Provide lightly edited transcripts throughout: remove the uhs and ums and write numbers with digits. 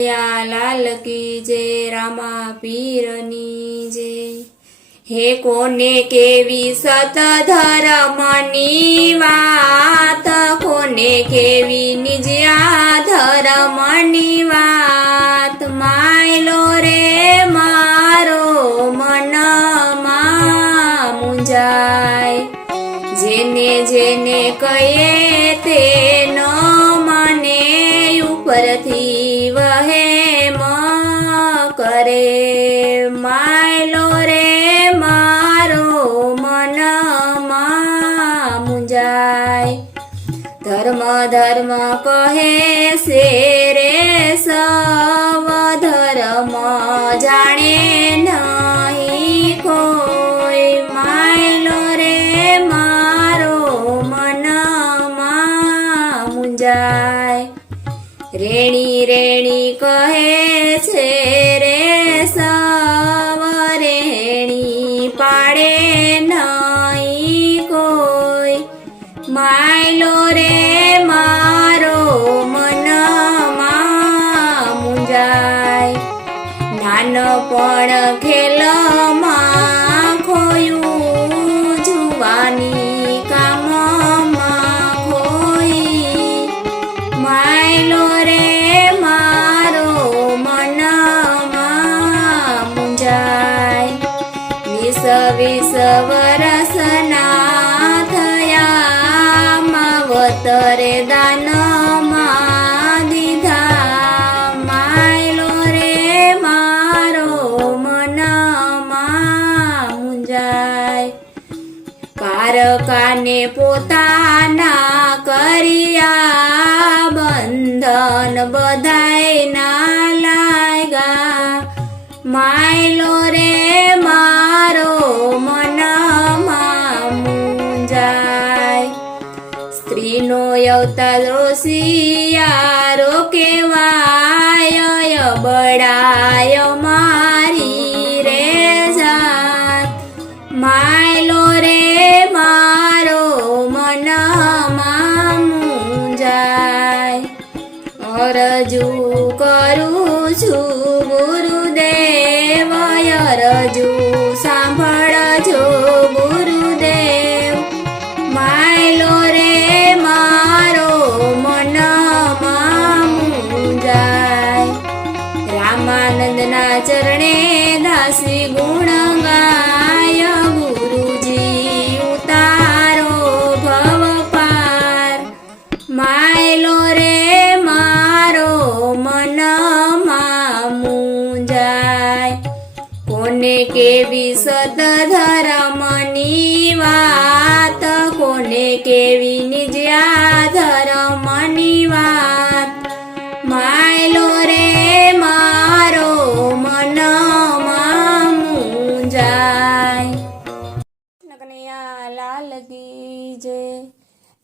લાલ કી જય, રામા પીરની જય। હે કોને કેવી સત ધર્મની વાત, કોને કેવી નિજ આ ધર્મની વાત। માયલો રે મારો મનમાં મૂંઝાય, જેને જેને કહીએ તે ન મને ઉપરથી વહેમ કરે। માયલો રે મારો મનમાં મૂંઝાય, ધર્મ ધર્મ કહે છે રે સવ, ધર્મ જાણે નહીં કોઈ। માયલો રે મારો મનમાં મૂંઝાય, રેણી રેણી કહે છે રે સવ, રેણી પાડે નહીં કોઈ। માયલો રે મારો મનમાં મૂંઝાય, નાનપણ ખેલમાં ખોયું, જુવાની કામમાં ખોઈ। માયલો રે મારો મનમાં મૂંઝાય, 20 વરસના થયા, માવતરે દાનમાં દીધા। માયલો રે મારો મનમાં મૂંઝાય, પારકાને પોતાના કર્યા, બંધન બધાયના લાગ્યા। માયલો રે મારો મનમાં મૂંઝાય, સ્ત્રીનો અવતાર હોશિયારો કહેવાય, બળાય મારી રે જાત। માયલો રે મારો મનમાં મૂંઝાય, અરજુ કરું છું ગુરુદેવ, અરજુ સાંભળજો ગુરુદેવ। માયલો રે મારો મનમાં મૂંઝાય, રામાનંદના ચરણે દાસી ગુણ ગાય, ગુરુજી ઉતારો ભવ પાર। માયલો રે મારો મનમાં મૂંઝાય, કોને કેવી સત ધર્મની વાત, કોને કેવી નિજ આ ધર્મની વાત। માયલો રે મારો મનમાં મૂંઝાય, કનૈયા લાલ કી જય।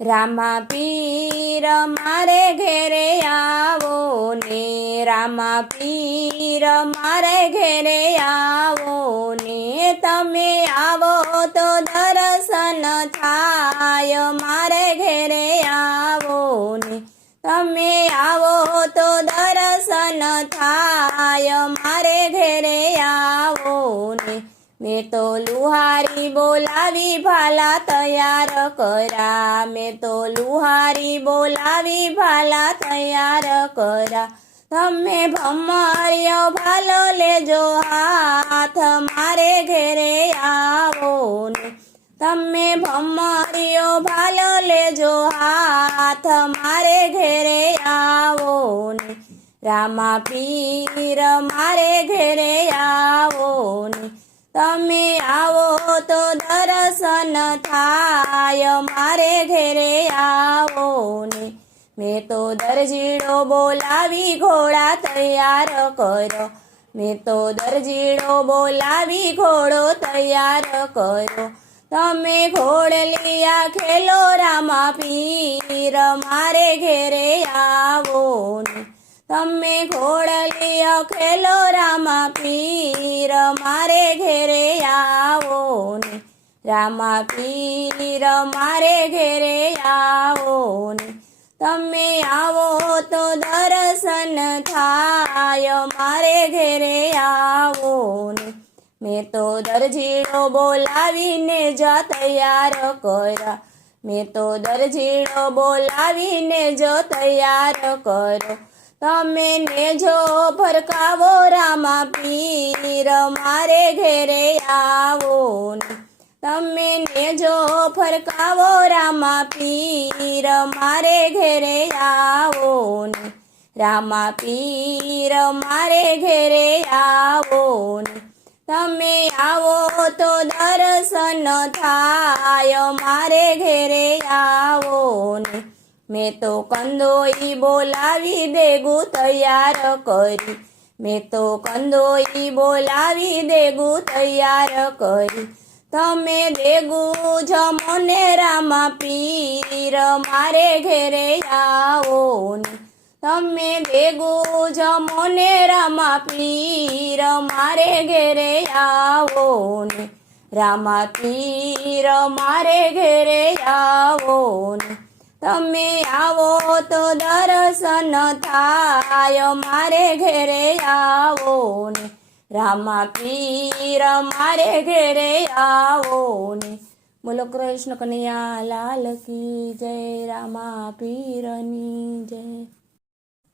રામા પીર મારે ઘેરે આવો ને, રામા પીર મારે ઘેરે આવો ને, તમે આવો તો દર્શન થાય। મારે ઘેરે આવો ને, તમે આવો તો દર્શન થાય। મારે ઘેરે આવો ને, મેં તો લુહારી બોલાવી ભાલા તૈયાર કર્યા, મેં તો લુહારી બોલાવી ભાલા તૈયાર કર્યા। તમે ભમરિયો ભાલો લેજો હાથ, મારે ઘેરે આવો ને, તમે ભમરિયો ભાલો લેજો હાથ, મારે ઘેરે આવો ને। રામા પીર મારે ઘેરે આવો ને, તમે આવો તો દર્શન થાય। મારે ઘેરે આવો ને, મેં તો દરજીડો બોલાવી ઘોડા તૈયાર કર્યો, મેં તો દરજીડો બોલાવી ઘોડો તૈયાર કર્યો। તમે ઘોડલિયા ખેલો રામા પીર, મારે ઘેરે આવો ને, તમે ઘોડલિયા ખેલો રામા પીર, મારે ઘેરે આવો ને। રામા પીર મારે ઘેરે આવો ને, તમે આવો તો દર્શન થાય, મારે ઘેરે આવો ને. મેં તો દરજીડો બોલાવીને જ તૈયાર કર્યા, મેં તો દરજીડો બોલાવીને જ તૈયાર કર્યો. તમે ને જો ફરકાવો રામા પીર, મારે ઘેરે આવો ને. તમે ને જો ફરકાવો રામા પીર, મારે ઘેરે આવો ને. રામા પીર મારે ઘેરે આવો ને. તમે આવો તો દર્શન થાય, મારે ઘેરે આવો ને. મેં તો કંદોઈ બોલાવી દેગું તૈયાર કરી, મેં તો કંદોઈ બોલાવી દેગું તૈયાર કરી. તમે દેગું જમો ને રામા પીર, મારે ઘેરે આવો ને. તમે દેગું જમો ને રામા પીર, મારે ઘેરે આવો ને. રામા પીર મારે ઘેરે આવો ને. તમે આવો તો દર્શન થાય, મારે ઘેરે આવો ને. રામા પીર મારે ઘેરે આવો ને. બોલો કૃષ્ણ કનૈયા લાલ કી જય, રામા પીરની જય.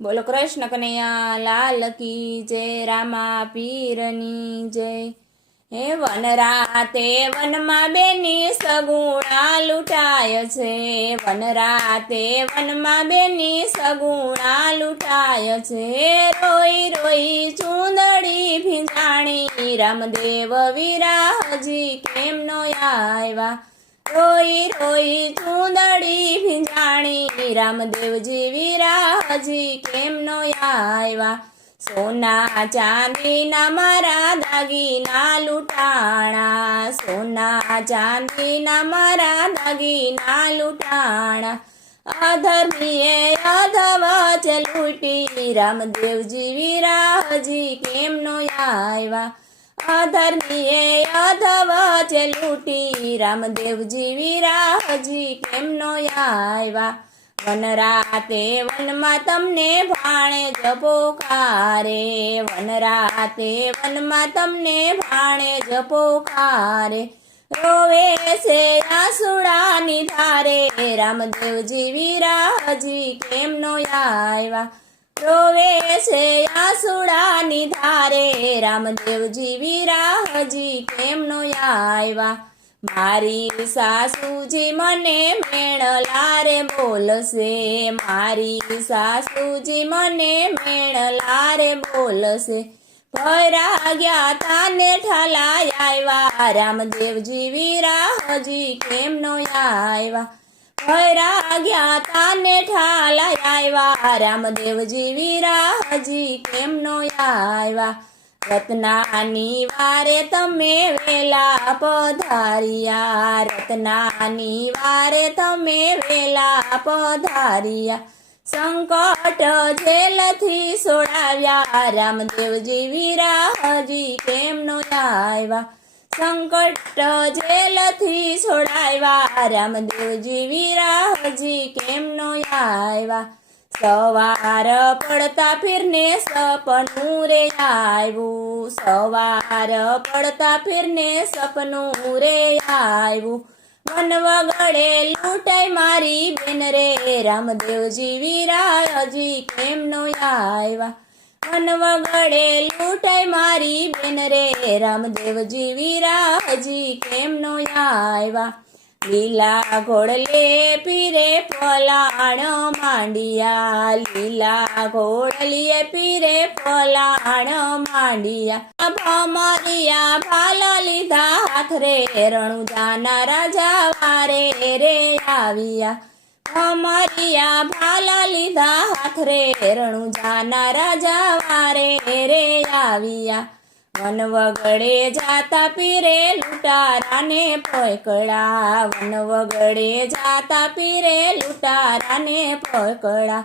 બોલો કૃષ્ણ કનૈયા લાલ કી જય, રામા પીરની જય. હે વનરાતે વનમાં બેની સગુણા લૂંટાય છે, વનરાતે વનમાં બેની સગુણા લૂંટાય છે. રોઈ રોઈ ચૂંદડી ભીંજાણી, રામદેવ વીરા હજી કેમ નો આવ્યા. રોઈ રોઈ ચૂંદડી ભીંજાણી, રામદેવજી વીરા હજી કેમ નો આવ્યા. સોના ચાંદીના મારા દાગીના લૂંટાણા, સોના ચાંદીના મારા દાગીના લૂંટાણા. અધર્મીએ અધવચ લૂંટી, રામદેવજી વીરા હજી કેમ નો આવ્યા. અધર્મીએ અધવચ લૂંટી, રામદેવજી વીરા હજી કેમ નો આવ્યા. વનરાતે વનમાં તમને ભાણે જ પોકારે, વનરાતે વનમાં તમને ભાણે જ પોકારે. રોવે છે આંસુડાની ધારે, રામદેવજી વીરા હજી કેમ નો આવ્યા. રોવે છે આંસુડાની ધારે, રામદેવજી વીરા હજી કેમ નો આવ્યા. મારી સાસુજી મને મેણલારે બોલશે, મારી સાસુજી મને મેણલારે બોલશે. ભયરા ગયા તાને ઠાલા આવ્યા, રામદેવજી વીરા હજી કેમ નો આવ્યા. ભયરા ગયા તાને ઠાલા આવ્યા, રામદેવજી વીરા હજી કેમ નો આવ્યા. રત્નાની વારે તમે વેલા પધાર્યા, રત્નાની વારે તમે વેલા પધાર્યા. સંકટ જેલથી છોડાવ્યા, રામદેવજી વીરા હજી કેમ નો આવ્યા. સંકટ જેલથી છોડાવ્યા, રામદેવજી વીરા હજી કેમ નો આવ્યા. સવાર પડતા ફીરને સપનું રે આવ્યું, સવાર પડતા ફીરને સપનું રે આવ્યું. વન વગડે લૂંટાઈ મારી બેન રે, રામદેવજી વીરા હજી કેમ નો આવ્યા. વન વગડે લૂંટાઈ મારી બેન રે, રામદેવજી વીરા હજી કેમ નો આવ્યા. લીલા ઘોડલે પીરે પલાણ માંડિયા, લીલા ઘોડલીએ પીરે પલાણ માંડિયા. ભમરિયા ભાલા લીધા હાથ રે, રણુજાના રાજા વારે રે આવ્યા. ભમરિયા ભાલા લીધા હાથ રે, રણુજાના રાજા વારે રે આવ્યા. વન વગડે જાતા પીરે લૂંટારાને પકડા, વન વગડે જાતા પીરે લૂંટારાને પકડા.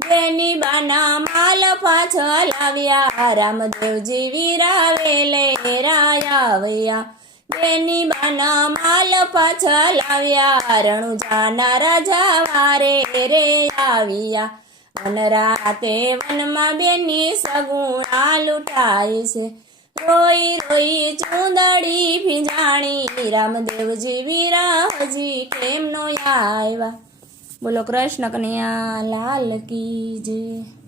બેની બાના માલ પાછળ આવ્યા, રામદેવજી વીરા વેલે રાયા. બેની બાના માલ પાછા લાવ્યા રણુજાના રાજા વારે રે આવ્યા વન રાતે વનમાં બેની સગુણા લૂંટાય છે રોઈ રોઈ ચૂંદડી ભીંજાણી રામદેવજી વિરાહજી કેમ નો આવ્યા. બોલો કૃષ્ણ કનૈયા લાલ કી જય.